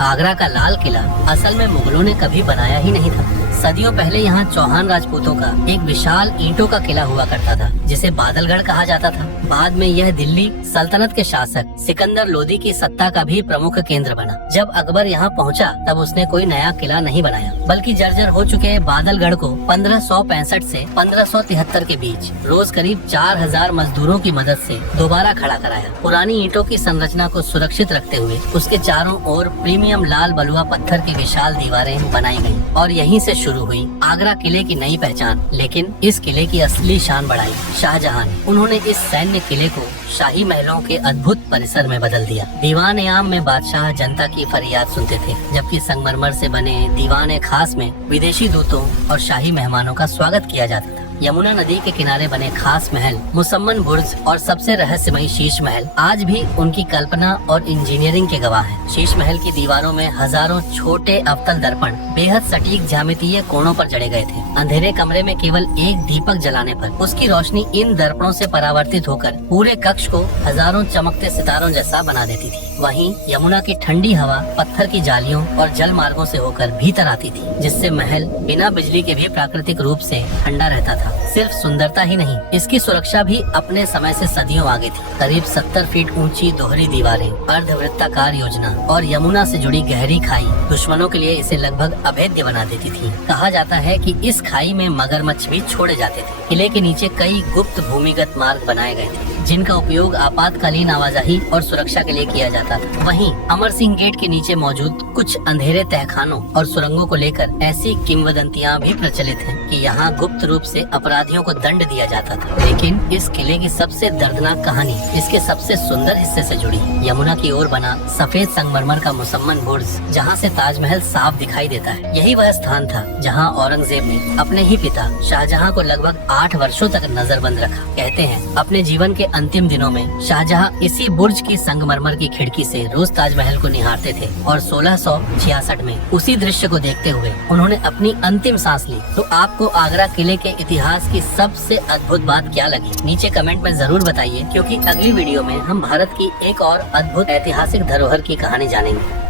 आगरा का लाल किला असल में मुगलों ने कभी बनाया ही नहीं था। सदियों पहले यहाँ चौहान राजपूतों का एक विशाल ईंटों का किला हुआ करता था, जिसे बादलगढ़ कहा जाता था। बाद में यह दिल्ली सल्तनत के शासक सिकंदर लोदी की सत्ता का भी प्रमुख केंद्र बना। जब अकबर यहाँ पहुँचा तब उसने कोई नया किला नहीं बनाया, बल्कि जर्जर हो चुके बादलगढ़ को 1565 से 1573 के बीच रोज करीब 4000 मजदूरों की मदद से दोबारा खड़ा कराया। पुरानी ईंटों की संरचना को सुरक्षित रखते हुए उसके चारों ओर प्रीमियम लाल बलुआ पत्थर की विशाल दीवारें बनाई गयी और यहीं से शुरू हुई आगरा किले की नई पहचान। लेकिन इस किले की असली शान बढ़ाई शाहजहां ने। उन्होंने इस सैन्य किले को शाही महलों के अद्भुत परिसर में बदल दिया। दीवान आम में बादशाह जनता की फरियाद सुनते थे, जबकि संगमरमर से बने दीवान खास में विदेशी दूतों और शाही मेहमानों का स्वागत किया जाता था। यमुना नदी के किनारे बने खास महल, मुसम्मन बुर्ज और सबसे रहस्यमयी शीश महल आज भी उनकी कल्पना और इंजीनियरिंग के गवाह हैं। शीश महल की दीवारों में हजारों छोटे अवतल दर्पण बेहद सटीक ज्यामितीय कोणों पर जड़े गए थे। अंधेरे कमरे में केवल एक दीपक जलाने पर उसकी रोशनी इन दर्पणों से परावर्तित होकर पूरे कक्ष को हजारों चमकते सितारों जैसा बना देती थी। वहीं यमुना की ठंडी हवा पत्थर की जालियों और जल मार्गों से होकर भीतर आती थी, जिससे महल बिना बिजली के भी प्राकृतिक रूप से ठंडा रहता था। सिर्फ सुंदरता ही नहीं, इसकी सुरक्षा भी अपने समय से सदियों आगे थी। करीब 70 फीट ऊंची दोहरी दीवारें, अर्धवृत्ताकार योजना और यमुना से जुड़ी गहरी खाई दुश्मनों के लिए इसे लगभग अभेद्य बना देती थी। कहा जाता है कि इस खाई में मगरमच्छ भी छोड़े जाते थे। किले के नीचे कई गुप्त भूमिगत मार्ग बनाए गए थे, जिनका उपयोग आपातकालीन आवाजाही और सुरक्षा के लिए किया जाता था। वहीं अमर सिंह गेट के नीचे मौजूद कुछ अंधेरे तहखानों और सुरंगों को लेकर ऐसी किंवदंतियां भी प्रचलित हैं कि यहाँ गुप्त रूप से अपराधियों को दंड दिया जाता था। लेकिन इस किले की सबसे दर्दनाक कहानी इसके सबसे सुंदर हिस्से से जुड़ी है। यमुना की ओर बना सफेद संगमरमर का मुसम्मन बुर्ज, जहाँ से ताजमहल साफ दिखाई देता है। यही वह स्थान था जहाँ औरंगजेब ने अपने ही पिता शाहजहां को लगभग 8 वर्षों तक नजरबंद रखा। कहते हैं अपने जीवन के अंतिम दिनों में शाहजहां इसी बुर्ज की संगमरमर की खिड़की से रोज ताजमहल को निहारते थे और 1666 में उसी दृश्य को देखते हुए उन्होंने अपनी अंतिम सांस ली। तो आपको आगरा किले के इतिहास की सबसे अद्भुत बात क्या लगी? नीचे कमेंट में जरूर बताइए, क्योंकि अगली वीडियो में हम भारत की एक और अद्भुत ऐतिहासिक धरोहर की कहानी जानेंगे।